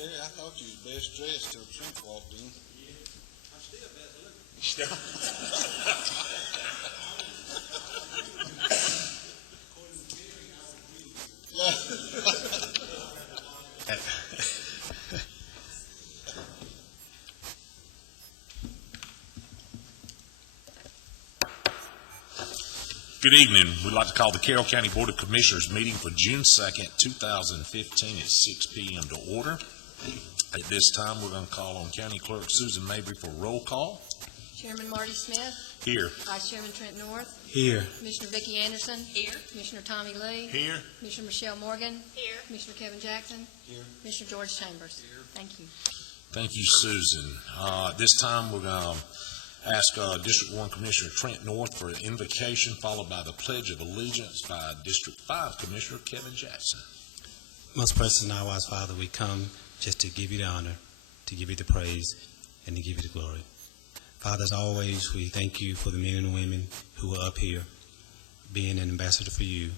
Terry, I thought you was best dressed till Trent walked in. I'm still best looking. Good evening. We'd like to call the Carroll County Board of Commissioners meeting for June 2nd, 2015 at 6 p.m. to order. At this time, we're going to call on County Clerk Susan Mabry for roll call. Chairman Marty Smith. Here. Vice Chairman Trent North. Here. Commissioner Vicki Anderson. Here. Commissioner Tommy Lee. Here. Commissioner Michelle Morgan. Here. Commissioner Kevin Jackson. Here. Commissioner George Chambers. Here. Thank you. Thank you, Susan. At this time, we're going to ask District 1 Commissioner Trent North for an invocation, followed by the Pledge of Allegiance by District 5 Commissioner Kevin Jackson. Most precious and our wise Father, we come just to give you the honor, to give you the praise, and to give you the glory. Father, as always, we thank you for the men and women who are up here, being an ambassador for you,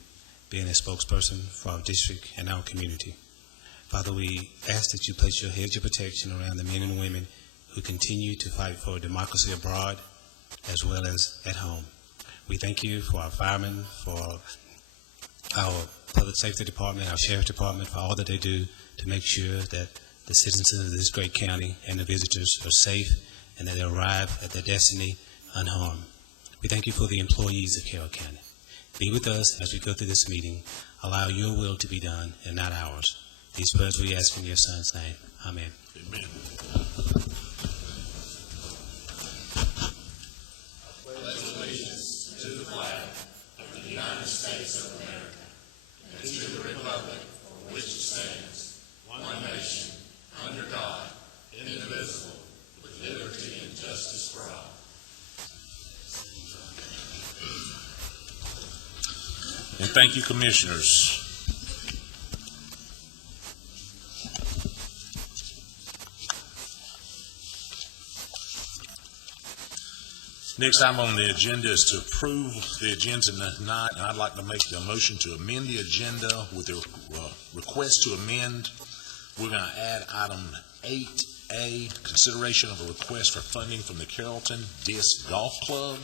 being a spokesperson for our district and our community. Father, we ask that you place your hedge of protection around the men and women who continue to fight for democracy abroad as well as at home. We thank you for our firemen, for our public safety department, our sheriff department, for all that they do to make sure that the citizens of this great county and the visitors are safe and that they arrive at their destiny unharmed. We thank you for the employees of Carroll County. Be with us as we go through this meeting. Allow your will to be done and not ours. These prayers we ask in your Son's name. Amen. Amen. And thank you, Commissioners. Next item on the agenda is to approve the agenda tonight, and I'd like to make the motion to amend the agenda with the request to amend. We're going to add item 8A, consideration of a request for funding from the Carrollton Disc Golf Club,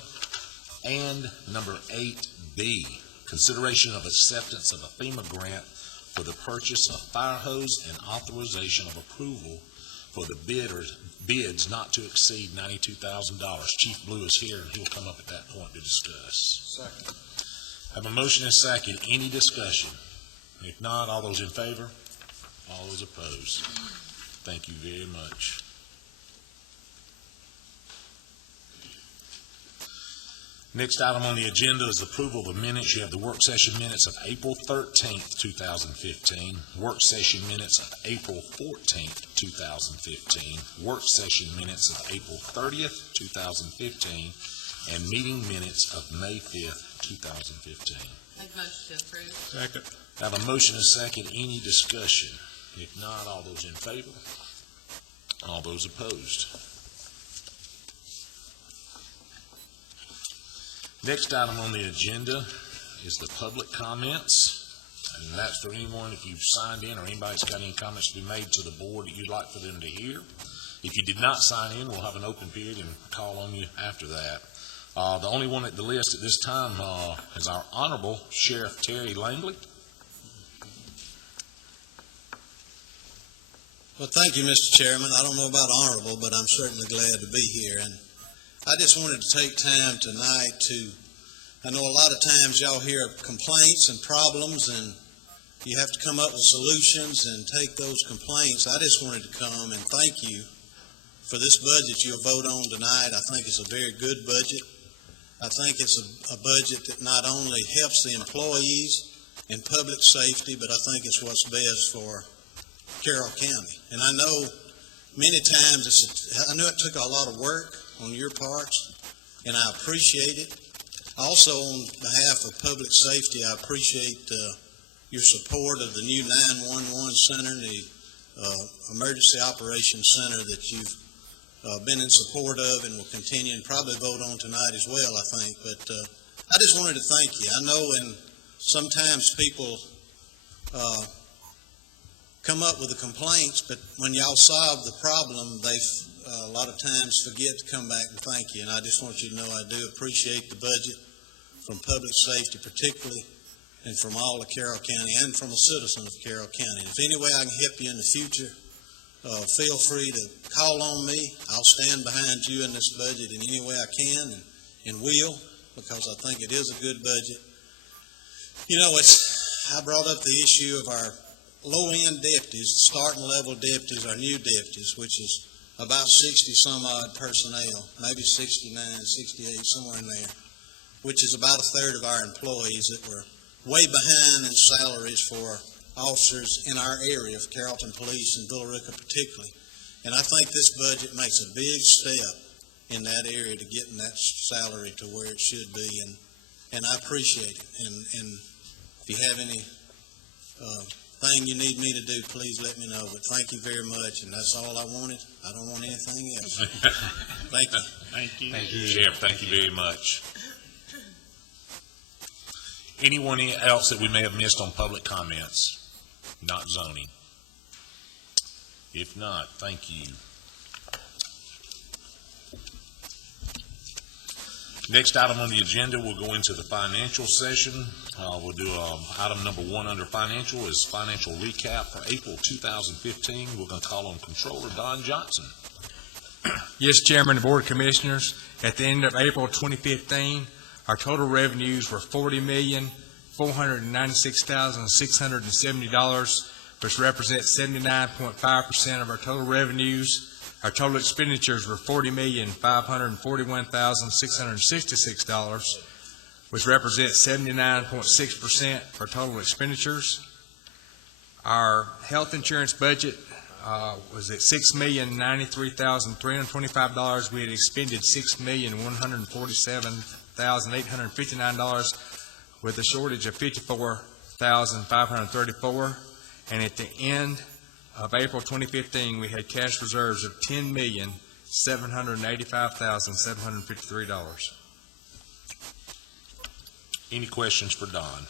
and number 8B, consideration of acceptance of a FEMA grant for the purchase of fire hose and authorization of approval for the bids not to exceed $92,000. Chief Blue is here, and he'll come up at that point to discuss. Second. Have a motion and second. Any discussion? If not, all those in favor? All those opposed? Thank you very much. Next item on the agenda is approval of the minutes. You have the work session minutes of April 13th, 2015, work session minutes of April 14th, 2015, work session minutes of April 30th, 2015, and meeting minutes of May 5th, 2015. Make motion to approve. Second. Have a motion and second. Any discussion? If not, all those in favor? All those opposed? Next item on the agenda is the public comments, and that's for anyone, if you've signed in or anybody's got any comments to be made to the board that you'd like for them to hear. If you did not sign in, we'll have an open period and call on you after that. The only one at the list at this time is our Honorable Sheriff Terry Langley. Well, thank you, Mr. Chairman. I don't know about honorable, but I'm certainly glad to be here. And I just wanted to take time tonight I know a lot of times y'all hear complaints and problems, and you have to come up with solutions and take those complaints. I just wanted to come and thank you for this budget you'll vote on tonight. I think it's a very good budget. I think it's a budget that not only helps the employees in public safety, but I think it's what's best for Carroll County. And I know many times I know it took a lot of work on your parts, and I appreciate it. Also, on behalf of public safety, I appreciate your support of the new 911 center, the emergency operations center that you've been in support of and will continue and probably vote on tonight as well, I think. But I just wanted to thank you. I know sometimes people come up with the complaints, but when y'all solve the problem, they a lot of times forget to come back and thank you. And I just want you to know I do appreciate the budget from public safety particularly, and from all of Carroll County, and from a citizen of Carroll County. If any way I can help you in the future, feel free to call on me. I'll stand behind you in this budget in any way I can, and will, because I think it is a good budget. You know, I brought up the issue of our low-end deputies, starting level deputies, our new deputies, which is about 60-some-odd personnel, maybe 69, 68, somewhere in there, which is about a third of our employees that were way behind in salaries for officers in our area of Carrollton Police and Villa Rica particularly. And I think this budget makes a big step in that area to getting that salary to where it should be, and I appreciate it. And if you have any thing you need me to do, please let me know. But thank you very much, and that's all I wanted. I don't want anything else. Thank you. Thank you. Thank you, Sheriff. Thank you very much. Anyone else that we may have missed on public comments, not zoning? If not, thank you. Next item on the agenda, we'll go into the financial session. We'll do item number 1 under financial is financial recap for April 2015. We're going to call on Controller Don Johnson. Yes, Chairman and Board of Commissioners, at the end of April 2015, our total revenues were $40,496,670, which represents 79.5% of our total revenues. Our total expenditures were $40,541,666, which represents 79.6% of our total expenditures. Our health insurance budget was at $6,093,325. We had expended $6,147,859 with a shortage of $54,534. And at the end of April 2015, we had cash reserves of $10,785,753. Any questions for Don?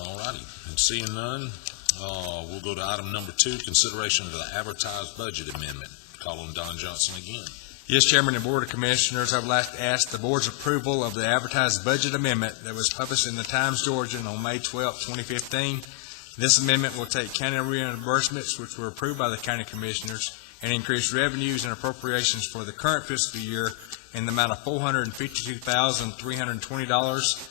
All righty, and seeing none, we'll go to item number 2, consideration of the advertised budget amendment. Call on Don Johnson again. Yes, Chairman and Board of Commissioners, I would like to ask the Board's approval of the advertised budget amendment that was published in the Times-Georgian on May 12, 2015. This amendment will take county reimbursements, which were approved by the County Commissioners, and increase revenues and appropriations for the current fiscal year in the amount of $452,320.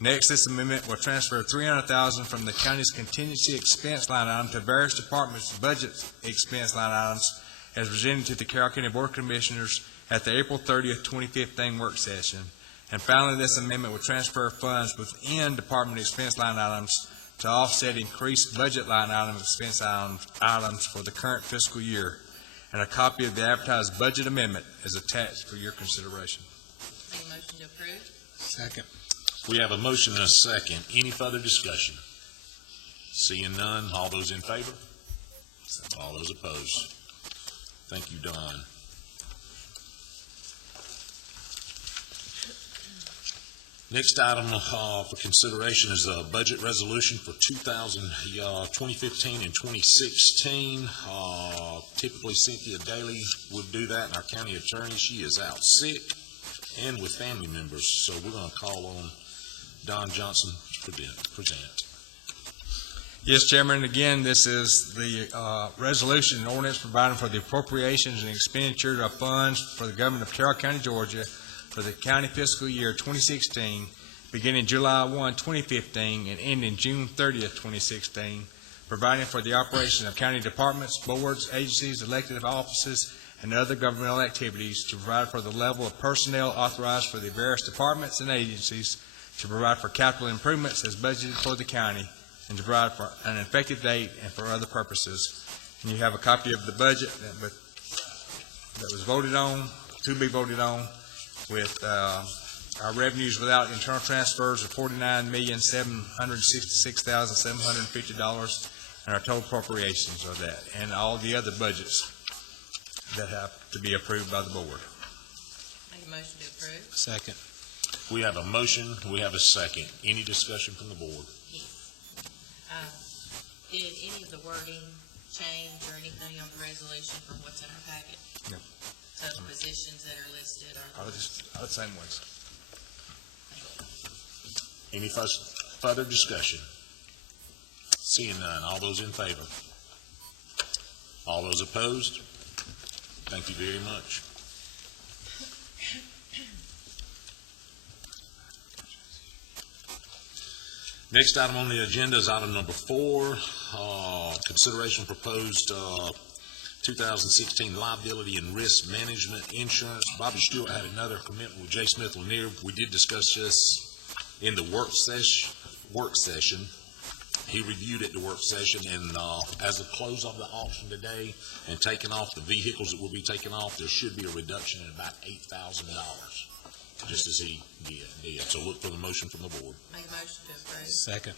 Next, this amendment will transfer $300,000 from the county's contingency expense line item to various departments' budget expense line items as presented to the Carroll County Board of Commissioners at the April 30th, 2015 work session. And finally, this amendment will transfer funds within department expense line items to offset increased budget line item expense items for the current fiscal year. And a copy of the advertised budget amendment is attached for your consideration. Make a motion to approve. Second. We have a motion and a second. Any further discussion? Seeing none, all those in favor? All those opposed? Thank you, Don. Next item for consideration is a budget resolution for 2015 and 2016. Typically Cynthia Daly would do that, and our county attorney, she is out sick and with family members, so we're going to call on Don Johnson to present. Yes, Chairman, again, this is the resolution and ordinance providing for the appropriations and expenditure of funds for the government of Carroll County, Georgia for the county fiscal year 2016, beginning July 1, 2015, and ending June 30th, 2016, providing for the operation of county departments, boards, agencies, elected offices, and other governmental activities, to provide for the level of personnel authorized for the various departments and agencies, to provide for capital improvements as budgeted for the county, and to provide for an effective date and for other purposes. And you have a copy of the budget that was voted on, to be voted on, with our revenues without internal transfers of $49,766,750, and our total appropriations are that, and all the other budgets that have to be approved by the board. Make a motion to approve. Second. We have a motion, we have a second. Any discussion from the board? Did any of the wording change or anything on the resolution from what's in our packet? No. So the positions that are listed are. Are the same ones. Any further discussion? Seeing none, all those in favor? All those opposed? Thank you very much. Next item on the agenda is item number 4, consideration proposed 2016 liability and risk management insurance. Bobby Stewart had another commitment with J. Smith Lanier. We did discuss this in the work session. He reviewed it, the work session, and as of close of the auction today and taking off the vehicles that will be taken off, there should be a reduction in about $8,000, just as he did. So look for the motion from the board. Make a motion to approve. Second.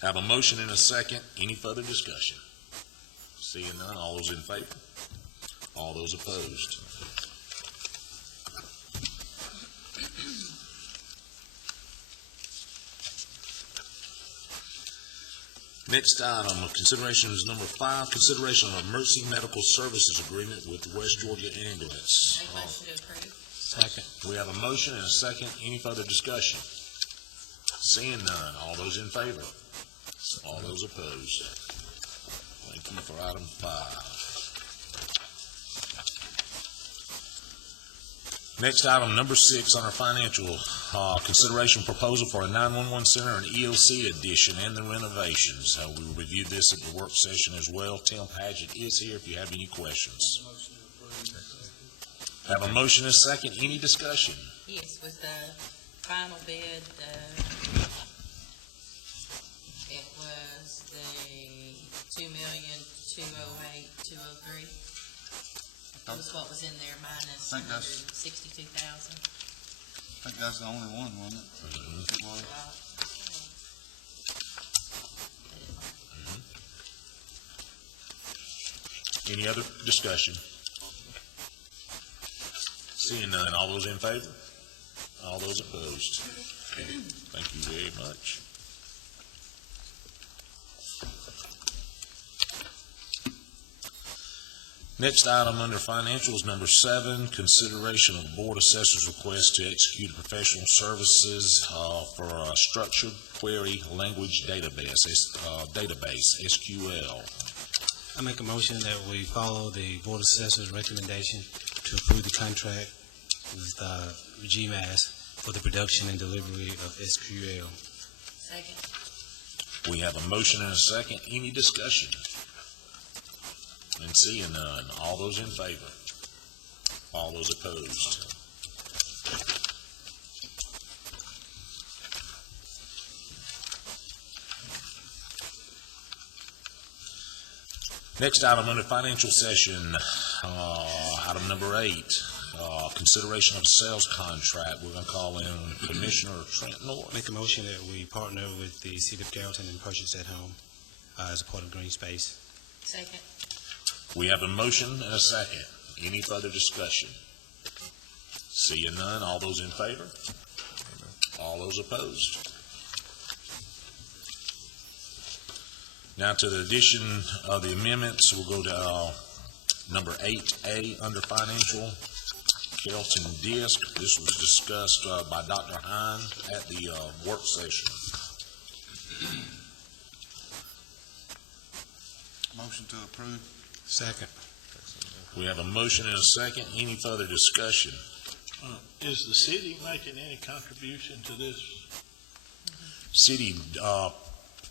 Have a motion and a second. Any further discussion? Seeing none, all those in favor? All those opposed? Next item of consideration is number 5, consideration of emergency medical services agreement with West Georgia Ambulance. Make a motion to approve. Second. We have a motion and a second. Any further discussion? Seeing none, all those in favor? All those opposed? Thank you for item 5. Next item, number 6 on our financial, consideration proposal for a 911 center and EOC addition and the renovations. We reviewed this at the work session as well. Tim Paget is here if you have any questions. Have a motion and a second. Any discussion? Yes, with the final bid, it was the $2,208,203. That was what was in there minus I think that's- $162,000. I think that's the only one, wasn't it? It was. Any other discussion? Seeing none, all those in favor? All those opposed? Thank you very much. Next item under financials, number 7, consideration of Board Assessors' request to execute professional services for a structured query language database, SQL. I make a motion that we follow the Board of Assessors' recommendation to approve the contract with GMAS for the production and delivery of SQL. Second. We have a motion and a second. Any discussion? And seeing none, all those in favor? All those opposed? Next item under financial session, item number 8, consideration of sales contract. We're going to call in Commissioner Trent North. Make a motion that we partner with the City of Carrollton and purchase that home as a part of Green Space. Second. We have a motion and a second. Any further discussion? Seeing none, all those in favor? All those opposed? Now to the addition of the amendments, we'll go to number 8A under financial, Carrollton Disc. This was discussed by Dr. Hine at the work session. Motion to approve. Second. We have a motion and a second. Any further discussion? Is the city making any contribution to this? City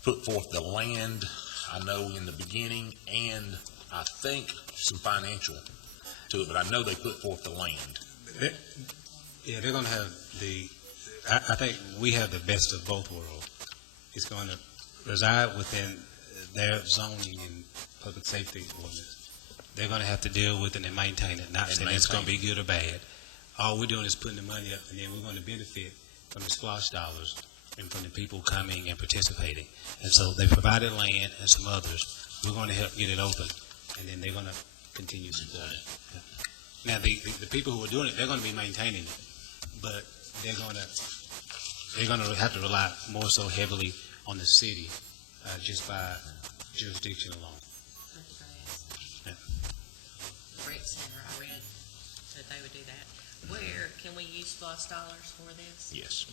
put forth the land, I know, in the beginning, and I think some financial to it, but I know they put forth the land. They're going to have I think we have the best of both worlds. It's going to reside within their zoning and public safety ordinance. They're going to have to deal with it and maintain it, not saying it's going to be good or bad. All we're doing is putting the money up, and then we're going to benefit from the SPLOST dollars and from the people coming and participating. And so they provided land and some others. We're going to help get it open, and then they're going to continue supporting it. Yeah. Now, the people who are doing it, they're going to be maintaining it. but they're gonna have to rely more so heavily on the city, just by jurisdiction alone. Yeah. Rec Center, I read that they would do that. Where can we use SPOS dollars for this? Yes.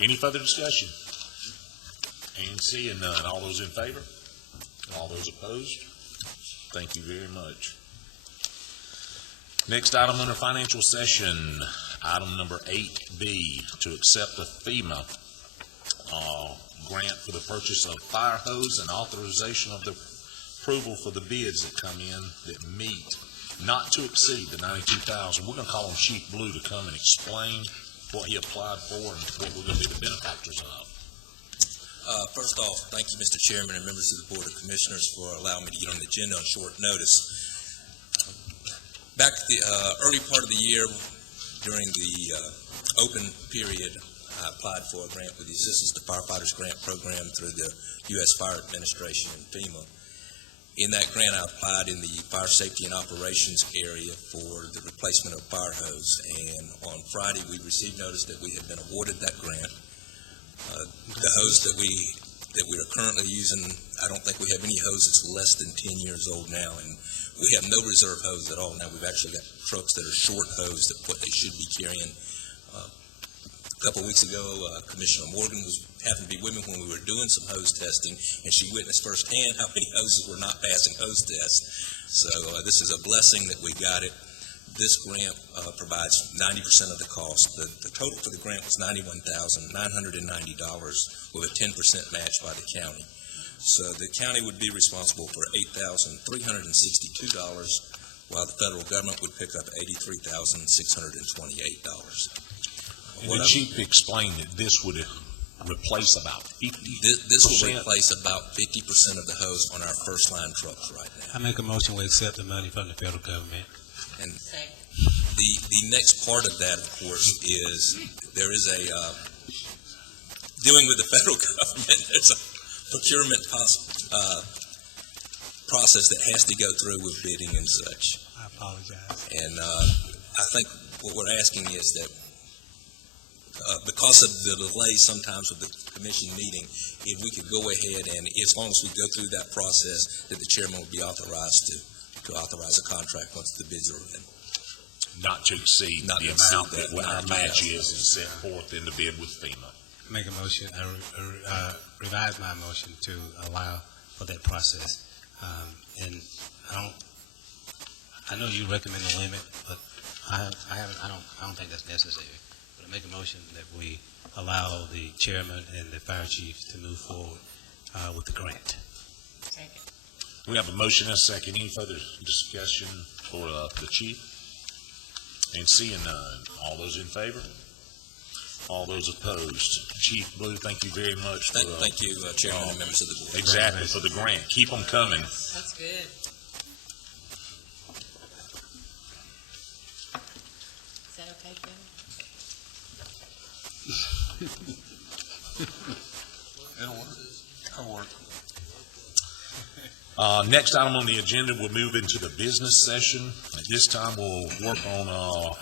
Any further discussion? And seeing none, all those in favor? All those opposed? Thank you very much. Next item under financial session, item number 8B, to accept a FEMA grant for the purchase of fire hose and authorization of the approval for the bids that come in that meet not to exceed the $92,000. We're going to call on Chief Blue to come and explain what he applied for and what we're going to be the benefactors of. First off, thank you, Mr. Chairman and members of the Board of Commissioners, for allowing me to get on the agenda on short notice. Back at the early part of the year, during the open period, I applied for a grant with the Assistance to Firefighters Grant Program through the U.S. Fire Administration and FEMA. In that grant, I applied in the fire safety and operations area for the replacement of fire hose. And on Friday, we received notice that we had been awarded that grant. The hose that we are currently using, I don't think we have any hose that's less than 10 years old now, and we have no reserve hose at all. Now we've actually got trucks that are short hose that what they should be carrying. A couple weeks ago, Commissioner Morgan happened to be with me when we were doing some hose testing, and she witnessed firsthand how many hoses were not passing hose tests. So this is a blessing that we got it. This grant provides 90% of the cost. The total for the grant was $91,990 with a 10% match by the county. So the county would be responsible for $8,362, while the federal government would pick up $83,628. The chief explained that this would replace about 50%. This will replace about 50% of the hose on our first line trucks right now. I make a motion we accept the money from the federal government. And the next part of that, of course, is there is a dealing with the federal government. There's a procurement process that has to go through with bidding and such. I apologize. And I think what we're asking is that because of the delay sometimes with the commission meeting, if we could go ahead and as long as we go through that process, that the chairman would be authorized to authorize a contract once the bids are in. Not to exceed the amount that our match is set forth in the bid with FEMA. Make a motion, revise my motion to allow for that process. And I know you recommend a limit, but I don't think that's necessary. But I make a motion that we allow the chairman and the fire chief to move forward with the grant. Second. We have a motion and a second. Any further discussion for the chief? And seeing none, all those in favor? All those opposed? Chief Blue, thank you very much. Thank you, Chairman and members of the board. Exactly, for the grant. Keep them coming. That's good. Is that okay, Kevin? It'll work. It'll work. Next item on the agenda, we'll move into the business session. At this time, we'll work on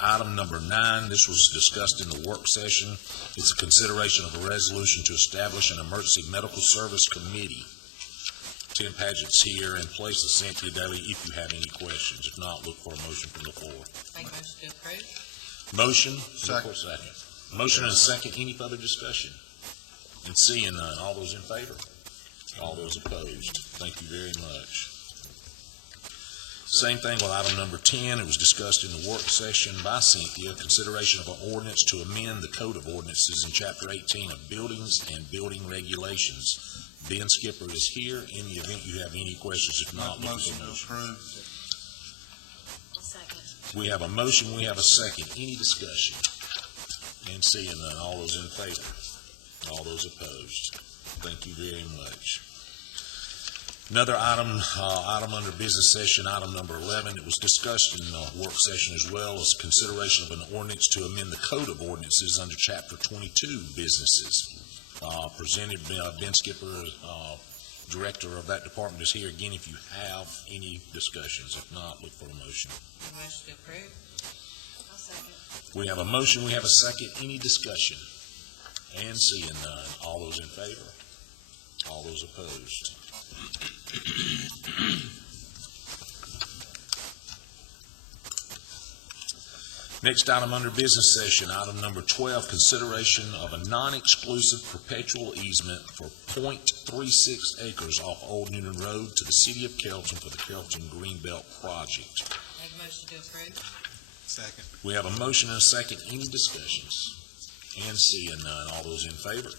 item number 9. This was discussed in the work session. It's a consideration of a resolution to establish an emergency medical service committee. Tim Paget's here in place of Cynthia Daly if you have any questions. If not, look for a motion from the floor. Make a motion to approve. Motion? Second. Motion and a second. Any further discussion? And seeing none, all those in favor? All those opposed? Thank you very much. Same thing with item number 10. It was discussed in the work session by Cynthia. Consideration of an ordinance to amend the Code of Ordinances in Chapter 18 of Buildings and Building Regulations. Ben Skipper is here. In the event you have any questions, if not, look Motion for a to motion. approve. Second. We have a motion. We have a second. Any discussion? And seeing none, all those in favor? All those opposed? Thank you very much. Another item under business session, item number 11, it was discussed in the work session as well as consideration of an ordinance to amend the Code of Ordinances under Chapter 22 businesses. Presented Ben Skipper, Director of that department, is here again if you have any discussions. If not, look for a motion. Motion to approve. I'll Second. We have a motion, we have a second. Any discussion? And seeing none. All those in favor? All those opposed? Next item under business session, item number 12, consideration of a non-exclusive perpetual easement for .36 acres off Old Newton Road to the city of Carrollton for the Carrollton Greenbelt Project. Make a motion to approve. Second. We have a motion and a second. Any discussions? And seeing none. All those in favor?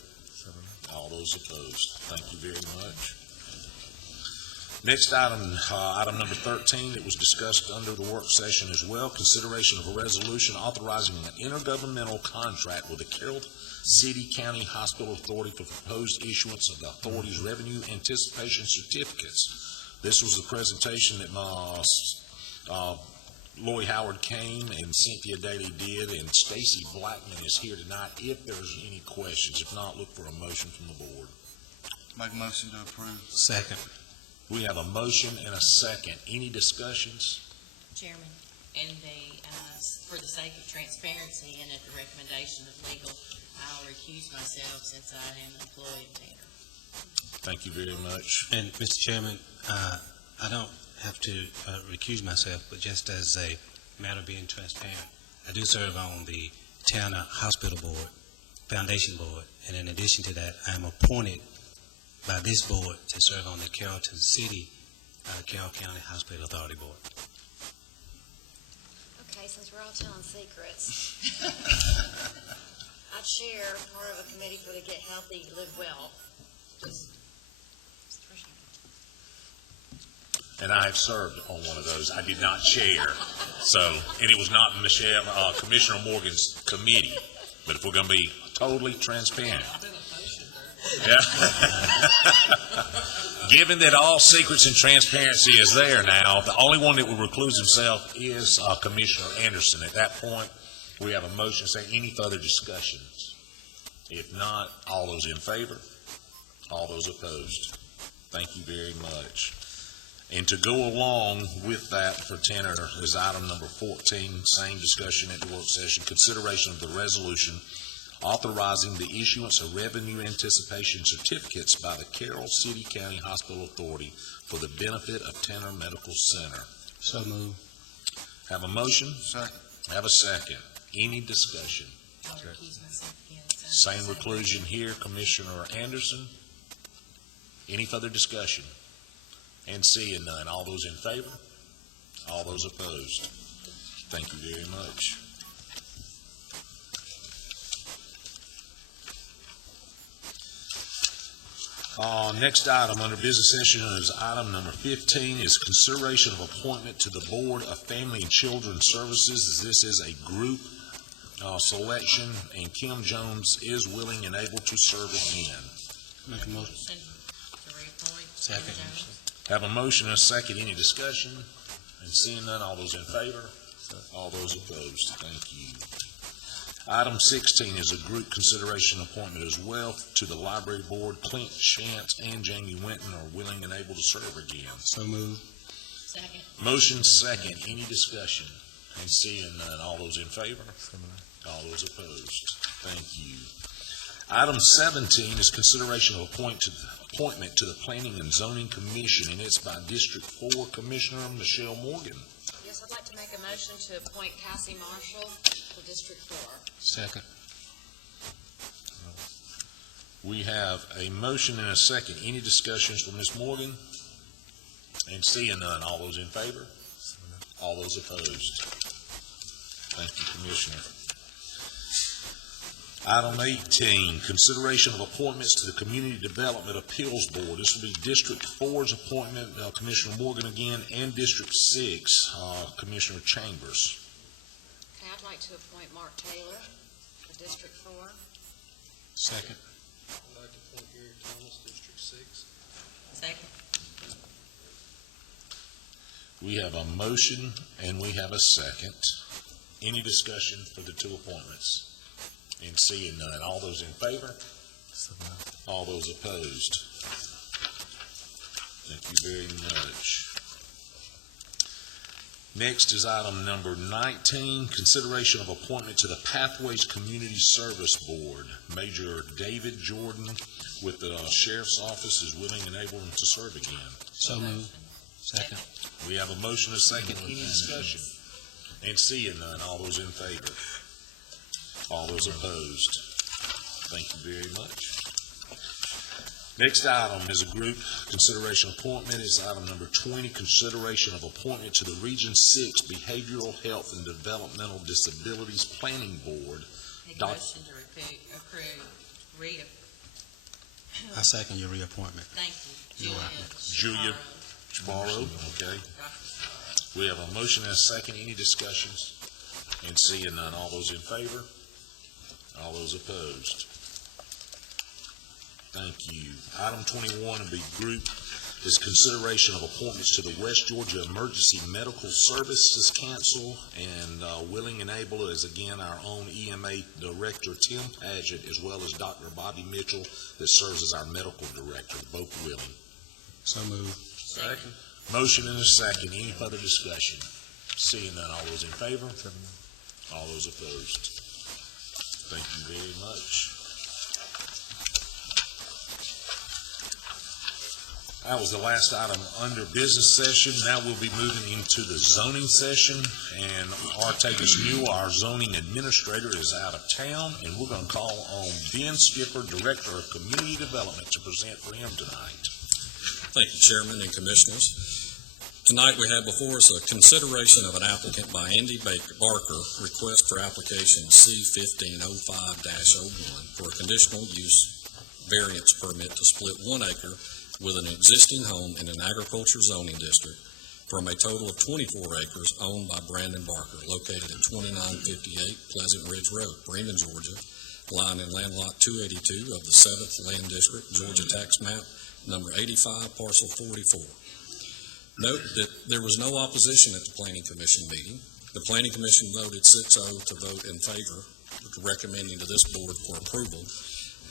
All those opposed? Thank you very much. Next item, item number 13, it was discussed under the work session as well. Consideration of a resolution authorizing an intergovernmental contract with the Carroll City County Hospital Authority for proposed issuance of the authority's revenue anticipation certificates. This was the presentation that Lori Howard came and Cynthia Daly did, and Stacy Blackman is here tonight if there's any questions. If not, look for a motion from the board. Make a motion to approve. Second. We have a motion and a second. Any discussions? Chairman, and for the sake of transparency and at the recommendation of legal, I'll recuse myself since I am employed there. Thank you very much. And Mr. Chairman, I don't have to recuse myself, but just as a matter of being transparent, I do serve on the Town Hospital Board, Foundation Board, and in addition to that, I am appointed by this board to serve on the Carrollton City, Carroll County Hospital Authority Board. Okay, since we're all telling secrets, I chair part of a committee for the Get Healthy, Live Well. And I have served on one of those. I did not chair. So, and it was not Michelle, Commissioner Morgan's committee. But if we're going to be totally transparent. Yeah. Given that all secrets and transparency is there now, the only one that will recluse himself is Commissioner Anderson. At that point, we have a motion saying any further discussions. If not, all those in favor, all those opposed. Thank you very much. And to go along with that for Tanner is item number 14, same discussion at the work session, consideration of the resolution authorizing the issuance of revenue anticipation certificates by the Carroll City County Hospital Authority for the benefit of Tanner Medical Center. So moved. Have a motion? Second. Have a second. Any discussion? I'll recuse myself again. Same reclusion here, Commissioner Anderson. Any further discussion? And seeing none. All those in favor? All those opposed? Thank you very much. Next item under business session is item number 15 is consideration of appointment to the Board of Family and Children Services. This is a group selection, and Kim Jones is willing and able to serve again. Make a motion. To reappoint. Second. Have a motion and a second. Any discussion? And seeing none, all those in favor? All those opposed? Thank you. Item 16 is a group consideration appointment as well to the Library Board. Clint Shantz and Jamie Winton are willing and able to serve again. So moved. Second. Motion second. Any discussion? And seeing none, all those in favor? All those opposed? Thank you. Item 17 is consideration of appointment to the Planning and Zoning Commission, and it's by District 4 Commissioner Michelle Morgan. Yes, I'd like to make a motion to appoint Cassie Marshall to District 4. Second. We have a motion and a second. Any discussions from Ms. Morgan? And seeing none, all those in favor? All those opposed? Thank you, Commissioner. Item 18, consideration of appointments to the Community Development Appeals Board. This will be District 4's appointment, Commissioner Morgan again, and District 6, Commissioner Chambers. Okay, I'd like to appoint Mark Taylor to District 4. Second. I'd like to appoint Gary Thomas, District 6. Second. We have a motion and we have a second. Any discussion for the two appointments? And seeing none, all those in favor? All those opposed? Thank you very much. Next is item number 19, consideration of appointment to the Pathways Community Service Board. Major David Jordan with the Sheriff's Office is willing and able to serve again. So moved. Second. We have a motion and a second. Any discussion? And seeing none, all those in favor? All those opposed? Thank you very much. Next item is a group consideration appointment. It's item number 20, consideration of appointment to the Region 6 Behavioral Health and Developmental Disabilities Planning Board. Make a Doc- motion to approve, I second your reappointment. thank you, You're Julia. Julia Chavarro, okay. We have a motion and a second. Any discussions? And seeing none, all those in favor? All those opposed? Thank you. Item 21 will be group is consideration of appointments to the West Georgia Emergency Medical Services Council, and willing and able is again our own EMA Director Tim Paget, as well as Dr. Bobby Mitchell that serves as our medical director, both willing. So moved. Second. Motion and a second. Any further discussion? Seeing none, all those in favor? All those opposed? Thank you very much. That was the last item under business session. Now we'll be moving into the zoning session, and Artagus New, our zoning administrator, is out of town, and we're going to call on Ben Skipper, Director of Community Development, to present for him tonight. Thank you, Chairman and Commissioners. Tonight we have before us a consideration of an applicant by Andy Barker, request for application C-1505-01 for a conditional use variance permit to split 1 acre with an existing home in an agriculture zoning district from a total of 24 acres owned by Brandon Barker, located at 2958 Pleasant Ridge Road, Bremen, Georgia, lying in land lot 282 of the 7th Land District, Georgia Tax Map number 85, parcel 44. Note that there was no opposition at the Planning Commission meeting. The Planning Commission voted 6-0 to vote in favor, recommending to this board for approval.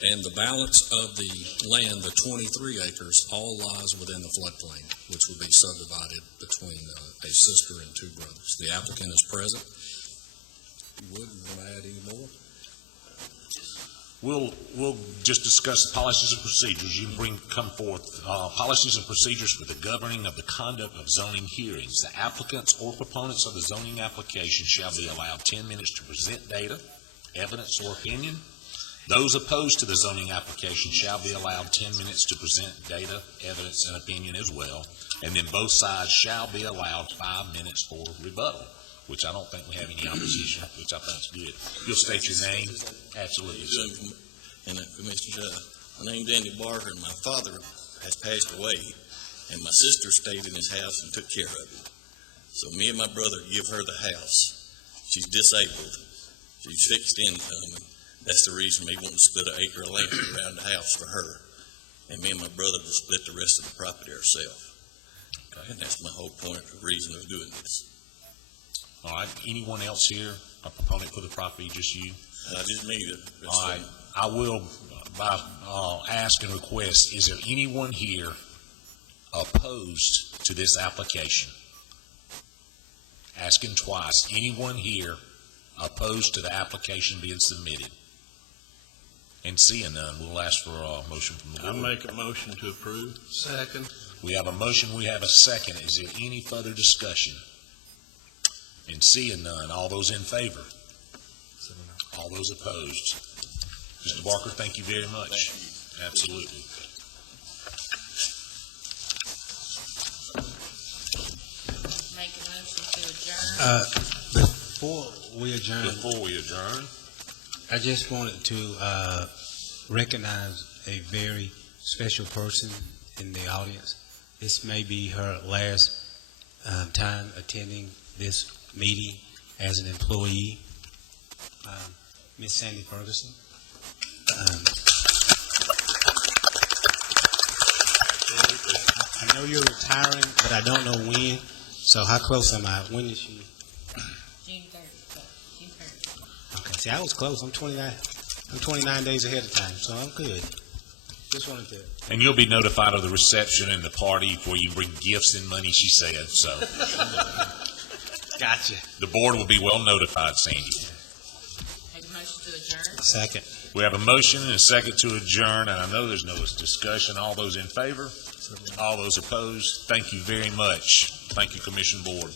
And the balance of the land, the 23 acres, all lies within the floodplain, which will be subdivided between a sister and 2 brothers. The applicant is present. If you would, you want to add any more? We'll just discuss the policies and procedures. You can come forth, policies and procedures for the governing of the conduct of zoning hearings. The applicants or proponents of the zoning application shall be allowed 10 minutes to present data, evidence, or opinion. Those opposed to the zoning application shall be allowed 10 minutes to present data, evidence, and opinion as well. And then both sides shall be allowed 5 minutes for rebuttal, which I don't think we have any opposition, which I think is good. You'll state your name. Absolutely, sir. And Commissioner, my name's Andy Barker, and my father has passed away, and my sister stayed in his house and took care of it. So me and my brother give her the house. She's disabled. She's fixed income, and that's the reason we want to split an acre of land around the house for her. And me and my brother will split the rest of the property ourselves. Okay. And that's my whole point, the reason of doing this. All right, anyone else here, a proponent for the property, just you? Just me. All right, I will ask and request, is there anyone here opposed to this application? Asking twice, anyone here opposed to the application being submitted? And seeing none, we'll ask for a motion from the board. I make a motion to approve. Second. We have a motion, we have a second. Is there any further discussion? And seeing none, all those in favor? All those opposed? Mr. Barker, thank you very much. Absolutely. Make a motion to adjourn. Before we adjourn, Before we adjourn, I just wanted to recognize a very special person in the audience. This may be her last time attending this meeting as an employee. Miss Sandy Ferguson. I know you're retiring, but I don't know when. So how close am I? When is she? June 30th. June 30th. Okay. See, I was close. I'm 29. I'm 29 days ahead of time, so I'm good. Just wanted to. and you'll be notified of the reception and the party where you bring gifts and money, she said, so. Gotcha. The board will be well notified, Sandy. Make a motion to adjourn? Second. We have a motion and a second to adjourn, and I know there's no discussion. All those in favor? All those opposed? Thank you very much. Thank you, Commission Board.